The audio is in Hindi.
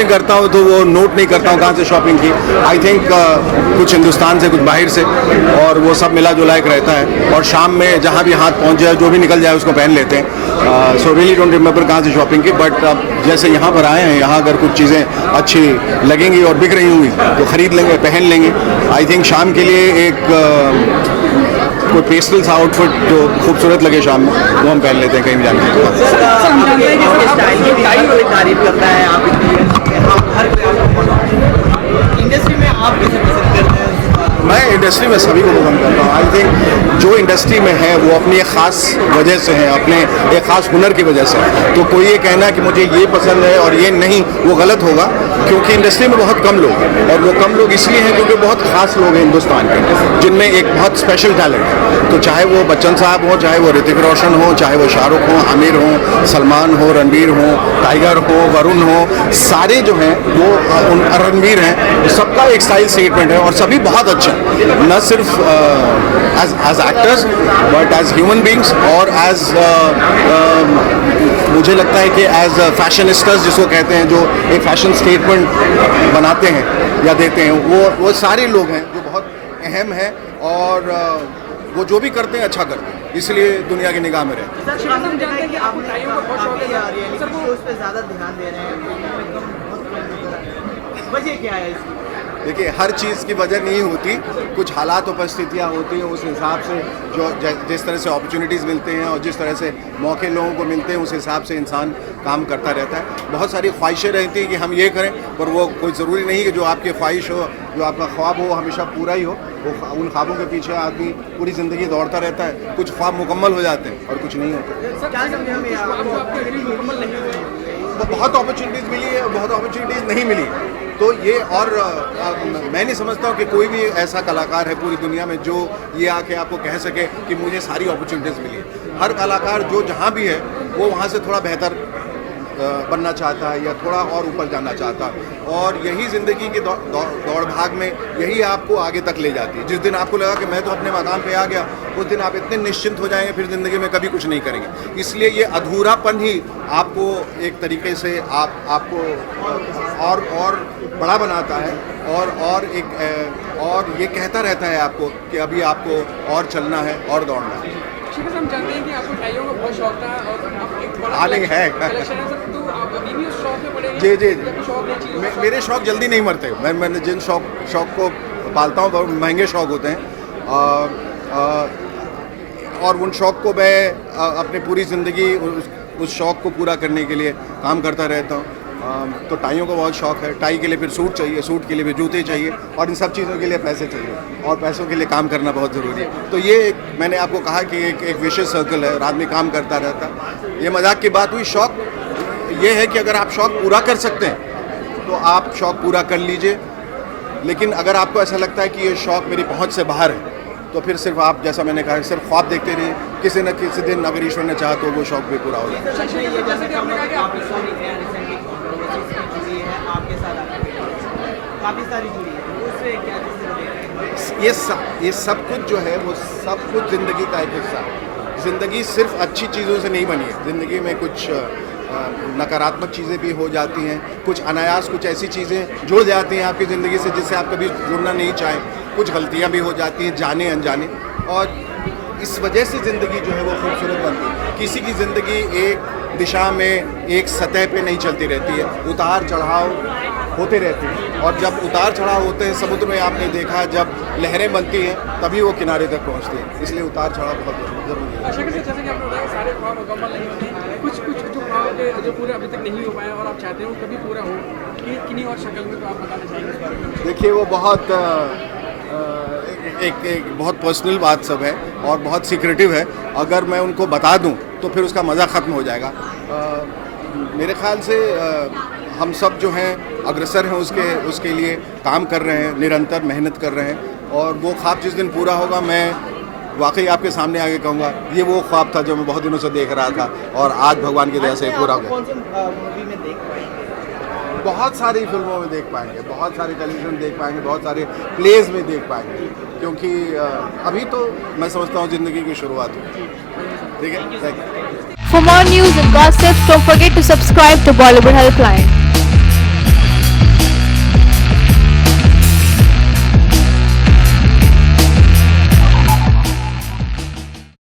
शॉपिंग करता हूँ तो वो नोट नहीं करता हूँ कहाँ से शॉपिंग की। आई थिंक कुछ हिंदुस्तान से, कुछ बाहर से, और वो सब मिला जुला एक रहता है। और शाम में जहाँ भी हाथ पहुँच जाए, जो भी निकल जाए उसको पहन लेते हैं। सो रियली डोंट रिमेंबर कहाँ से शॉपिंग की, बट जैसे यहाँ पर आए हैं, यहाँ अगर कुछ चीज़ें अच्छी लगेंगी और बिक रही होंगी तो ख़रीद लेंगे, पहन लेंगे। आई थिंक शाम के लिए एक कोई पेस्टल सा आउटफिट जो खूबसूरत लगे शाम में, वो हम पहन लेते हैं कहीं भी जाने के लिए। मैं इंडस्ट्री में सभी को पसंद करता हूँ। आई थिंक जो इंडस्ट्री में है वो अपनी एक ख़ास वजह से है, अपने एक ख़ास हुनर की वजह से। तो कोई ये कहना कि मुझे ये पसंद है और ये नहीं, वो गलत होगा, क्योंकि इंडस्ट्री में बहुत कम लोग हैं। और वो कम लोग इसलिए हैं क्योंकि बहुत ख़ास लोग हैं हिंदुस्तान के, जिनमें एक बहुत स्पेशल टैलेंट है। तो चाहे वो बच्चन साहब हों, चाहे वो ऋतिक रोशन हो, चाहे वो शाहरुख हों, आमिर हों, सलमान हो, रणबीर हो, टाइगर हो, वरुण हो, सारे जो हैं वो रणबीर हैं, सबका एक स्टाइल स्टेटमेंट है और सभी बहुत अच्छे हैं, न सिर्फ as actors but as human beings और एज मुझे लगता है कि एज फैशनिस्टर्स जिसको कहते हैं, जो एक फैशन स्टेटमेंट बनाते हैं या देते हैं, वो सारे लोग हैं जो बहुत अहम हैं और वो जो भी करते हैं अच्छा करते हैं, इसलिए दुनिया की निगाह में रहे। वजह क्या है इसकी? देखिए, हर चीज़ की वजह नहीं होती, कुछ हालात और परिस्थितियाँ होती हैं, उस हिसाब से जो जिस तरह से अपॉर्चुनिटीज़ मिलते हैं और जिस तरह से मौके लोगों को मिलते हैं, उस हिसाब से इंसान काम करता रहता है। बहुत सारी ख्वाहिशें रहती हैं कि हम ये करें, पर वो कोई ज़रूरी नहीं कि जो आपकी ख्वाहिश हो, जो आपका ख्वाब हो, हमेशा पूरा ही हो। वो उन ख्वाबों के पीछे आदमी पूरी ज़िंदगी दौड़ता रहता है, कुछ ख्वाब मुकम्मल हो जाते हैं और कुछ नहीं होते। बहुत अपॉर्चुनिटीज़ मिली है, बहुत अपॉर्चुनिटीज़ नहीं मिली। तो ये और मैं नहीं समझता हूँ कि कोई भी ऐसा कलाकार है पूरी दुनिया में जो ये आके आपको कह सके कि मुझे सारी अपॉर्चुनिटीज़ मिली है। हर कलाकार जो जहाँ भी है वो वहाँ से थोड़ा बेहतर बनना चाहता है या थोड़ा और ऊपर जाना चाहता है, और यही ज़िंदगी की दौड़ भाग में यही आपको आगे तक ले जाती है। जिस दिन आपको लगा कि मैं तो अपने मकाम पे आ गया, उस दिन आप इतने निश्चिंत हो जाएंगे, फिर ज़िंदगी में कभी कुछ नहीं करेंगे। इसलिए ये अधूरापन ही आपको एक तरीके से आपको और बड़ा बनाता है और ये कहता रहता है आपको कि अभी आपको और चलना है और दौड़ना है। हम जानते हैं कि आपको टाइयों का बहुत शौक था और आप एक बड़ा है कलेक्शन है, तो आप अभी भी उस शौक में पड़े हैं? जी। मेरे शौक जल्दी नहीं मरते। मैंने जिन शौक को पालता हूँ बहुत महंगे शौक होते हैं, और उन शौक को मैं अपनी पूरी ज़िंदगी उस शौक को पूरा करने के लिए काम करता रहता हूँ। तो टाइयों का बहुत शौक़ है। टाई के लिए फिर सूट चाहिए, सूट के लिए भी जूते चाहिए, और इन सब चीज़ों के लिए पैसे चाहिए, और पैसों के लिए काम करना बहुत ज़रूरी है। तो ये मैंने आपको कहा कि एक विशेष सर्कल है, आदमी काम करता रहता है। ये मजाक की बात हुई। शौक़ ये है कि अगर आप शौक़ पूरा कर सकते हैं तो आप शौक़ पूरा कर लीजिए, लेकिन अगर आपको ऐसा लगता है कि ये शौक़ मेरी पहुँच से बाहर है तो फिर सिर्फ आप, जैसा मैंने कहा, सिर्फ ख्वाब देखते रहिए। किसी न किसी दिन अगर ईश्वर ने चाहा तो वो शौक़ भी पूरा हो जाए। ये सब कुछ जो है वो सब कुछ ज़िंदगी का एक हिस्सा है। ज़िंदगी सिर्फ अच्छी चीज़ों से नहीं बनी है। ज़िंदगी में कुछ नकारात्मक चीज़ें भी हो जाती हैं, कुछ अनायास कुछ ऐसी चीज़ें जुड़ जाती हैं आपकी ज़िंदगी से जिससे आप कभी जुड़ना नहीं चाहें। कुछ गलतियाँ भी हो जाती हैं जाने अनजाने, और इस वजह से ज़िंदगी जो है वो खूबसूरत बनती है। किसी की ज़िंदगी एक दिशा में, एक सतह पे नहीं चलती रहती है, उतार चढ़ाव होते रहते हैं। और जब उतार चढ़ाव होते हैं समुद्र में, आपने देखा जब लहरें बनती हैं तभी वो किनारे तक पहुंचती हैं। इसलिए उतार चढ़ाव बहुत जरूरी है। जैसे कि आपने बताया सारे ख्वाब मुकम्मल नहीं होते, कुछ जो ख्वाब जो पूरे अभी तक नहीं हो पाए और आप चाहते हो कभी पूरा हो, किन्हीं और शक्ल में, तो आप बताना चाहेंगे इस बारे में? देखिए, वो बहुत एक बहुत पर्सनल बात सब है और बहुत सीक्रेटिव है। अगर मैं उनको बता दूं तो फिर उसका मज़ा ख़त्म हो जाएगा। मेरे ख़्याल से हम सब जो हैं अग्रसर हैं उसके लिए काम कर रहे हैं, निरंतर मेहनत कर रहे हैं, और वो ख्वाब जिस दिन पूरा होगा, मैं वाकई आपके सामने आगे कहूँगा ये वो ख्वाब था जो मैं बहुत दिनों से देख रहा था, और आज भगवान की दया से पूरा हो गया। बहुत सारी फिल्मों में देख पाएंगे, बहुत सारे टेलीविज़न देख पाएंगे, बहुत सारे प्लेज में देख पाएंगे, क्योंकि अभी तो मैं समझता हूँ ज़िंदगी की शुरुआत हुई। ठीक है, thank you. For more news and gossip, don't forget to subscribe to Bollywood Helpline.